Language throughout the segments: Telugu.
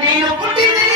నేను పుట్టింది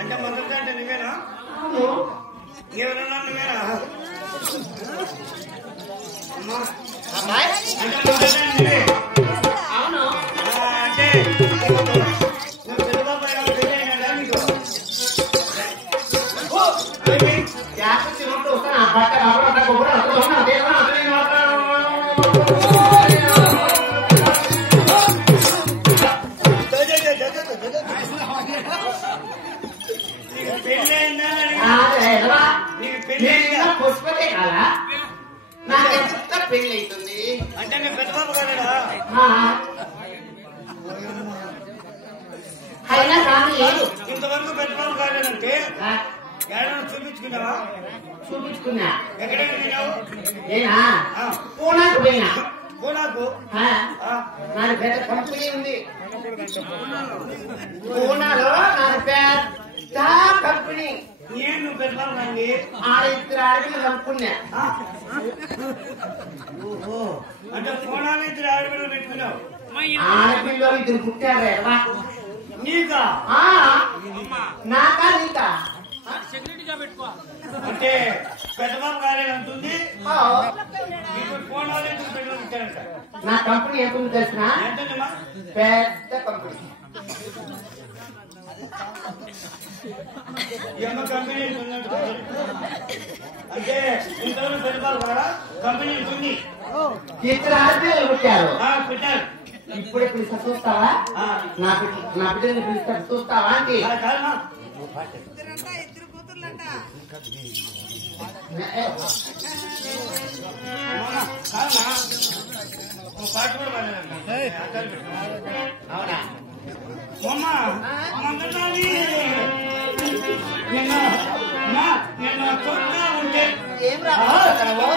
అంటే మొదటి అంటే నువ్వేనా? ఎవరన్నా నువ్వేనా? అమ్మా అంటే అవును అంటే పుష్పతే కదా నాకు ఎంత పెళ్లి అవుతుంది అంటే నేను పెద్దబాబు కాదా? అయినా కానీ లేదు ఇంతవరకు పెద్దబాబు కాలేదంటే ఏడన్నా చూపించుకున్నావా? చూపించుకున్నా. ఎక్కడెక్కడ తిన్నావు? నేనా పూనాకు పోయినా. పూనాకు నాకు పెద్ద కంపెనీ ఉంది. పూనాలో నాకు పెద్ద కంపెనీ. నేను నువ్వు పెద్దబాబు కాండి ఆడిద్దరు ఆడపిల్లలు అనుకున్నా. ఓహో అంటే పూనాలు ఇద్దరు ఆడపిల్లలు పెట్టుకున్నావు. ఆడపిల్లలు ఇద్దరు పుట్టారు. నీకా? నాకా నీకా? అంటే పెద్దబాబు కాలేదంటుంది. ఇప్పుడు పూనాలు ఇద్దరు పెట్టుకుని ఇచ్చారంట. నా కంపెనీ ఎంత ఉంది తెలిసిన? ఎంతమ్మా? పెద్ద కంపెనీ. ఏమో కంపెనీ ఉన్నట్టు అంటే ఇంతవరకు పెద్దబాబు కాదా? కంపెనీ ఉంది. ఇద్దరు ఆడపిల్లలు పుట్టారు. పెట్టారు. ఇప్పుడే పిలిస్తే చూస్తావా? నా బిడ్డని పిలిస్తే చూస్తావా అండి? కాదమ్మా పాట కూడా పాడాను. అవునా? అమ్మా మంగళాన్ని నిన్న చూడగా ఉంటే ఏం రాదు.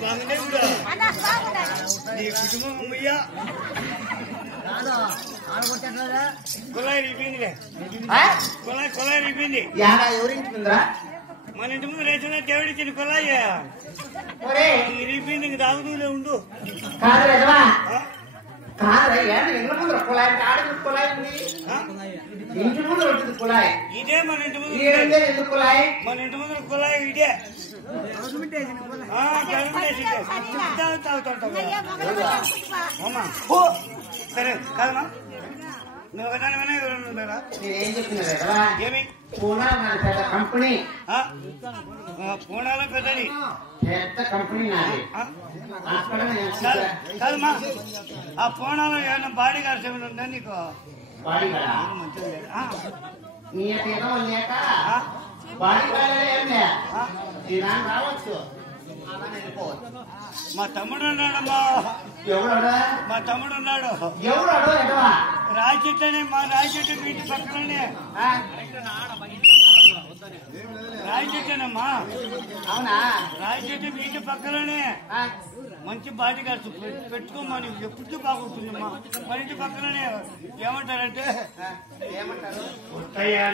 బాగుండే కూడా నీ కుటుంబం అమ్మయ్యా కుళాయి రిపోయిందిలే కుళాయి రిపోయింది ఎవరింటి ముందరా మన ఇంటి ముందు రేసిన దేవుడి ఇచ్చిన కుళాయి రిపోయింది ఇంక తాగుతూనే ఉండు కాదు రజవా కాదయ్యా ఇంటి ముందర కుళాయి ఆడ కుళాయి ఉంది ఇంటి ముందర ఉంటుంది కుళాయి ఇదే మన ఇంటి ముందు ఎందుకు కుళాయి మన ఇంటి ముందు కుళాయి ఇదే సరే కాదమ్మా నువ్వు ఒకదాని వినా ఎవరన్నా ఉన్నారా నేనేం చెప్పినా కదా ఏమి పూనా పెద్ద కంపెనీ పూనాలో పెద్దది పెద్ద కంపెనీ నాది అక్కడ కాదమ్మా ఆ పూనాలో ఏమన్నా బాడీ గార్డ్స్ ఏమైనా ఉందా నీకు బాడీ గార్డా నీ ఏదో లేక బాడీ గార్డ్ ఏం లే దినాన్ని రావచ్చు మా తమ్ముడు ఉన్నాడమ్మా ఎవడా మా తమ్ముడు ఉన్నాడు ఎవడాడు ఎడవా రాయచెట్టు మా రాయచెట్టు వీటి పక్కనే రాయచెట్టేనమ్మా అవునా రాయచెట్టు వీటి పక్కనే మంచి బాడీ గార్డ్స్ పెట్టుకోమని ఎప్పుడు బాగుంటుందమ్మా మన ఇంటి పక్కనే ఏమంటారంటే ఏమంటారు ఉంటాయా